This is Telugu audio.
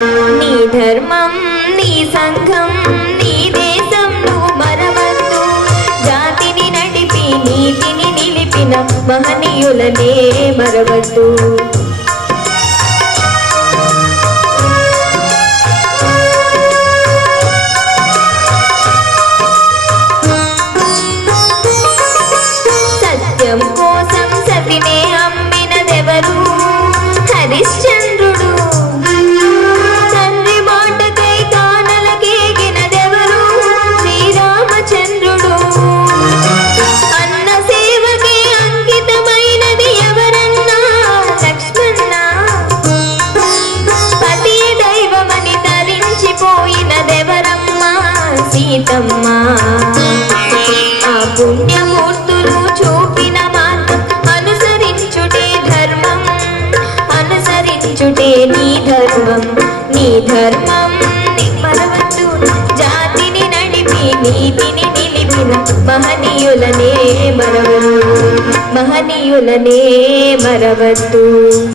నీ ధర్మం నీ సంఘం నీ దేశం నువ్వు మరవద్దు. జాతిని నడిపి నీతిని నిలిపిన మహనీయులనే మరవద్దు. సత్యం కోసం సతినే అమ్మినదెవరు? హరిశ్చంద్రుడు. తండ్రి మాటకై కానలకేగినదెవరు? శ్రీరామచంద్రుడు. అన్న సేవకే అంకితమైనది ఎవరన్నా? లక్ష్మణ. పతియే దైవమని తరించిపోయినదెవరమ్మా? సీతమ్మ. ఆ పుణ్యమూర్తులు చూపిన మార్గం అనుసరించుటే ధర్మం, అనుసరించుటే నీ ధర్మం. నీ ధర్మం మరవద్దు. జాతిని నడిపి నీతిని నిలిపిన మహనీయులనే మరవద్దు, మహనీయులనే మరవద్దు.